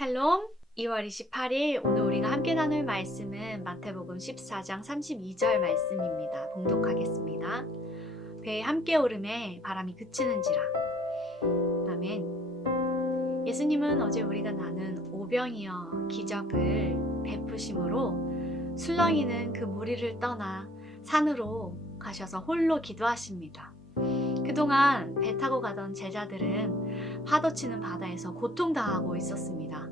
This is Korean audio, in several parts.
샬롬. 2월 28일 오늘 우리가 함께 나눌 말씀은 마태복음 14장 32절 말씀입니다. 봉독하겠습니다. 배에 함께 오름에 바람이 그치는지라. 아멘. 예수님은 어제 우리가 나눈 오병이어 기적을 베푸심으로 술렁이는 그 무리를 떠나 산으로 가셔서 홀로 기도하십니다. 그동안 배 타고 가던 제자들은 파도 치는 바다에서 고통당하고 있었습니다.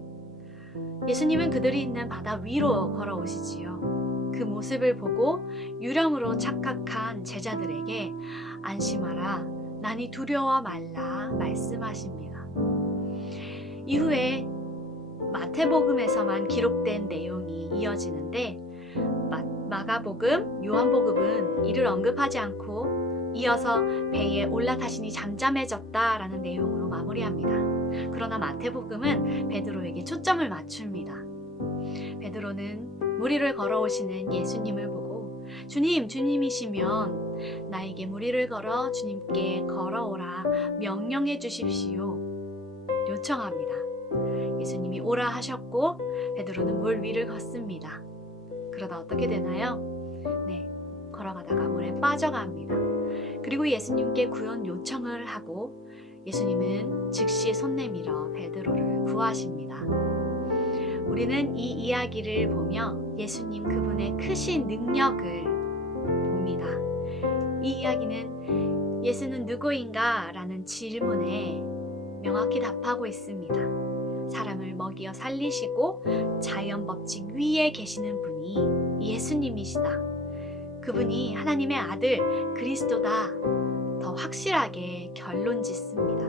예수님은 그들이 있는 바다 위로 걸어오시지요. 그 모습을 보고 유령으로 착각한 제자들에게 안심하라, 나니 두려워 말라 말씀하십니다. 이후에 마태복음에서만 기록된 내용이 이어지는데 마가복음, 요한복음은 이를 언급하지 않고 이어서 배에 올라타시니 잠잠해졌다라는 내용으로 마무리합니다. 그러나 마태복음은 베드로에게 초점을 맞춥니다. 베드로는 무리를 걸어오시는 예수님을 보고 주님, 주님이시면 나에게 무리를 걸어 주님께 걸어오라 명령해 주십시오 요청합니다. 예수님이 오라 하셨고 베드로는 물 위를 걷습니다. 그러다 어떻게 되나요? 걸어가다가 물에 빠져갑니다. 그리고 예수님께 구원 요청을 하고 예수님은 즉시 손 내밀어 베드로를 구하십니다. 우리는 이 이야기를 보며 예수님 그분의 크신 능력을 봅니다. 이 이야기는 예수는 누구인가? 라는 질문에 명확히 답하고 있습니다. 사람을 먹이어 살리시고 자연 법칙 위에 계시는 분이 예수님이시다. 그분이 하나님의 아들 그리스도다. 더 확실하게 결론 짓습니다.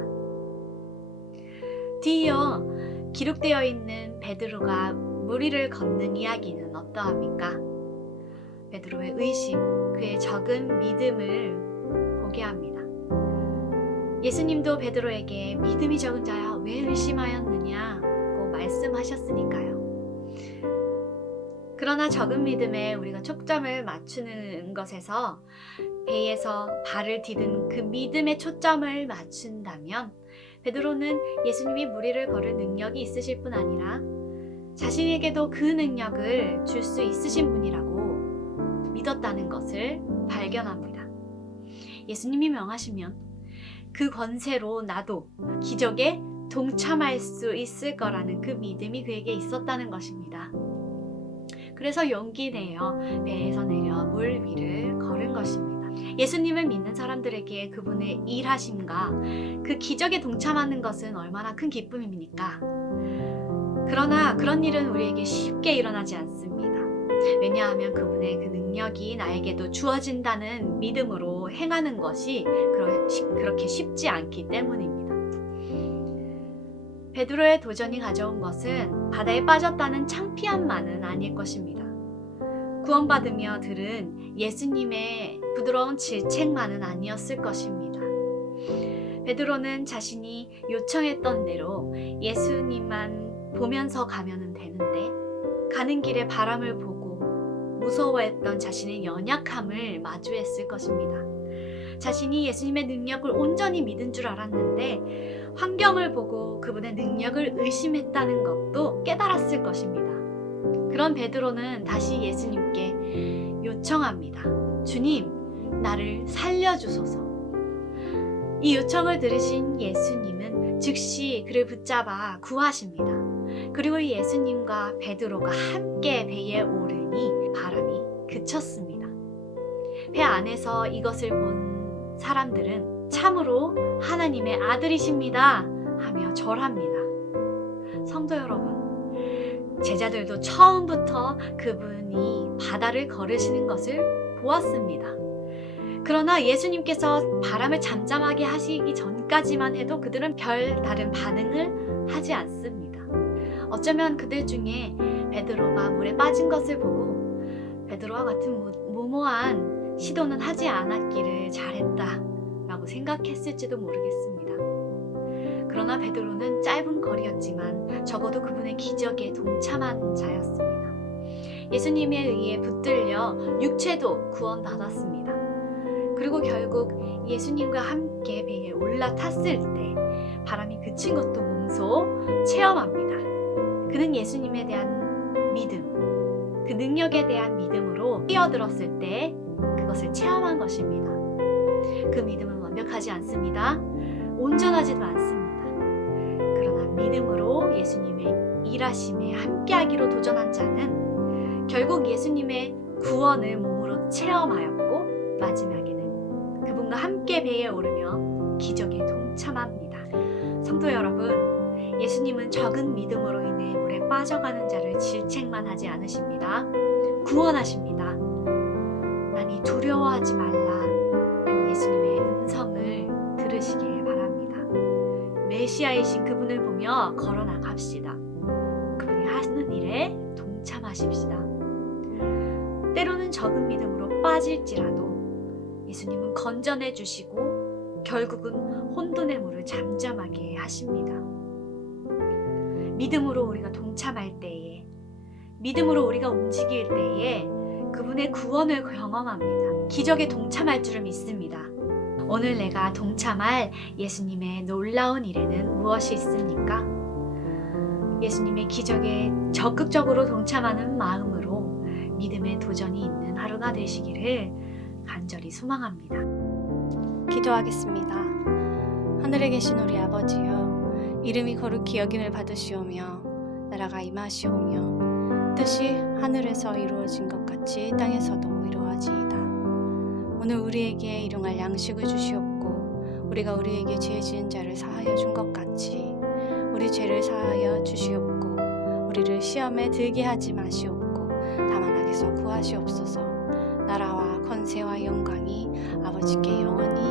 뒤이어 기록되어 있는 베드로가 무리를 걷는 이야기는 어떠합니까? 베드로의 의심, 그의 적은 믿음을 보게 합니다. 예수님도 베드로에게 믿음이 적은 자야 왜 의심하였느냐고 말씀하셨으니까요. 그러나 적은 믿음에 우리가 초점을 맞추는 것에서 배에서 발을 디딘 그 믿음에 초점을 맞춘다면 베드로는 예수님이 무리를 걸을 능력이 있으실 뿐 아니라 자신에게도 그 능력을 줄 수 있으신 분이라고 믿었다는 것을 발견합니다. 예수님이 명하시면 그 권세로 나도 기적에 동참할 수 있을 거라는 그 믿음이 그에게 있었다는 것입니다. 그래서 용기 내어 배에서 내려 물 위를 걸은 것입니다. 예수님을 믿는 사람들에게 그분의 일하심과 그 기적에 동참하는 것은 얼마나 큰 기쁨입니까? 그러나 그런 일은 우리에게 쉽게 일어나지 않습니다. 왜냐하면 그분의 그 능력이 나에게도 주어진다는 믿음으로 행하는 것이 그렇게 쉽지 않기 때문입니다. 베드로의 도전이 가져온 것은 바다에 빠졌다는 창피함만은 아닐 것입니다. 구원받으며 들은 예수님의 부드러운 질책만은 아니었을 것입니다. 베드로는 자신이 요청했던 대로 예수님만 보면서 가면 되는데 가는 길에 바람을 보고 무서워했던 자신의 연약함을 마주했을 것입니다. 자신이 예수님의 능력을 온전히 믿은 줄 알았는데 환경을 보고 그분의 능력을 의심했다는 것도 깨달았을 것입니다. 그런 베드로는 다시 예수님께 요청합니다. 주님, 나를 살려주소서. 이 요청을 들으신 예수님은 즉시 그를 붙잡아 구하십니다. 그리고 예수님과 베드로가 함께 배에 오르니 바람이 그쳤습니다. 배 안에서 이것을 본 사람들은 참으로 하나님의 아들이십니다 하며 절합니다. 성도 여러분, 제자들도 처음부터 그분이 바다를 걸으시는 것을 보았습니다. 그러나 예수님께서 바람을 잠잠하게 하시기 전까지만 해도 그들은 별 다른 반응을 하지 않습니다. 어쩌면 그들 중에 베드로가 물에 빠진 것을 보고 베드로와 같은 무모한 시도는 하지 않았기를 잘했다 라고 생각했을지도 모르겠습니다. 그러나 베드로는 짧은 거리였지만 적어도 그분의 기적에 동참한 자였습니다. 예수님에 의해 붙들려 육체도 구원받았습니다. 그리고 결국 예수님과 함께 배에 올라탔을 때 바람이 그친 것도 몸소 체험합니다. 그는 예수님에 대한 믿음, 그 능력에 대한 믿음으로 뛰어들었을 때 그것을 체험한 것입니다. 그 믿음은 완벽하지 않습니다. 온전하지도 않습니다. 그러나 믿음으로 예수님의 일하심에 함께하기로 도전한 자는 결국 예수님의 구원을 몸으로 체험하였고 마지막에는 그분과 함께 배에 오르며 기적에 동참합니다. 성도 여러분, 예수님은 적은 믿음으로 인해 물에 빠져가는 자를 질책만 하지 않으십니다. 구원하십니다. 나니 두려워하지 말라. 예수님의 음성을 들으시길 바랍니다. 메시아이신 그분을 보며 걸어 나갑시다. 그분이 하시는 일에 동참하십시다. 때로는 적은 믿음으로 빠질지라도 예수님은 건져내 주시고 결국은 혼돈의 물을 잠잠하게 하십니다. 믿음으로 우리가 동참할 때에, 믿음으로 우리가 움직일 때에 그분의 구원을 경험합니다. 기적에 동참할 줄을 믿습니다. 오늘 내가 동참할 예수님의 놀라운 일에는 무엇이 있습니까? 예수님의 기적에 적극적으로 동참하는 마음으로 믿음의 도전이 있는 하루가 되시기를 간절히 소망합니다. 기도하겠습니다. 하늘에 계신 우리 아버지여, 이름이 거룩히 여김을 받으시오며 나라가 임하시오며 뜻이 하늘에서 이루어진 것 같이 땅에서도 이루어지이다. 오늘 우리에게 일용할 양식을 주시옵고 우리가 우리에게 죄 지은 자를 사하여 준 것 같이 우리 죄를 사하여 주시옵고 우리를 시험에 들게 하지 마시옵고 다만 악에서 구하시옵소서. 나라와 권세와 영광이 아버지께 영원히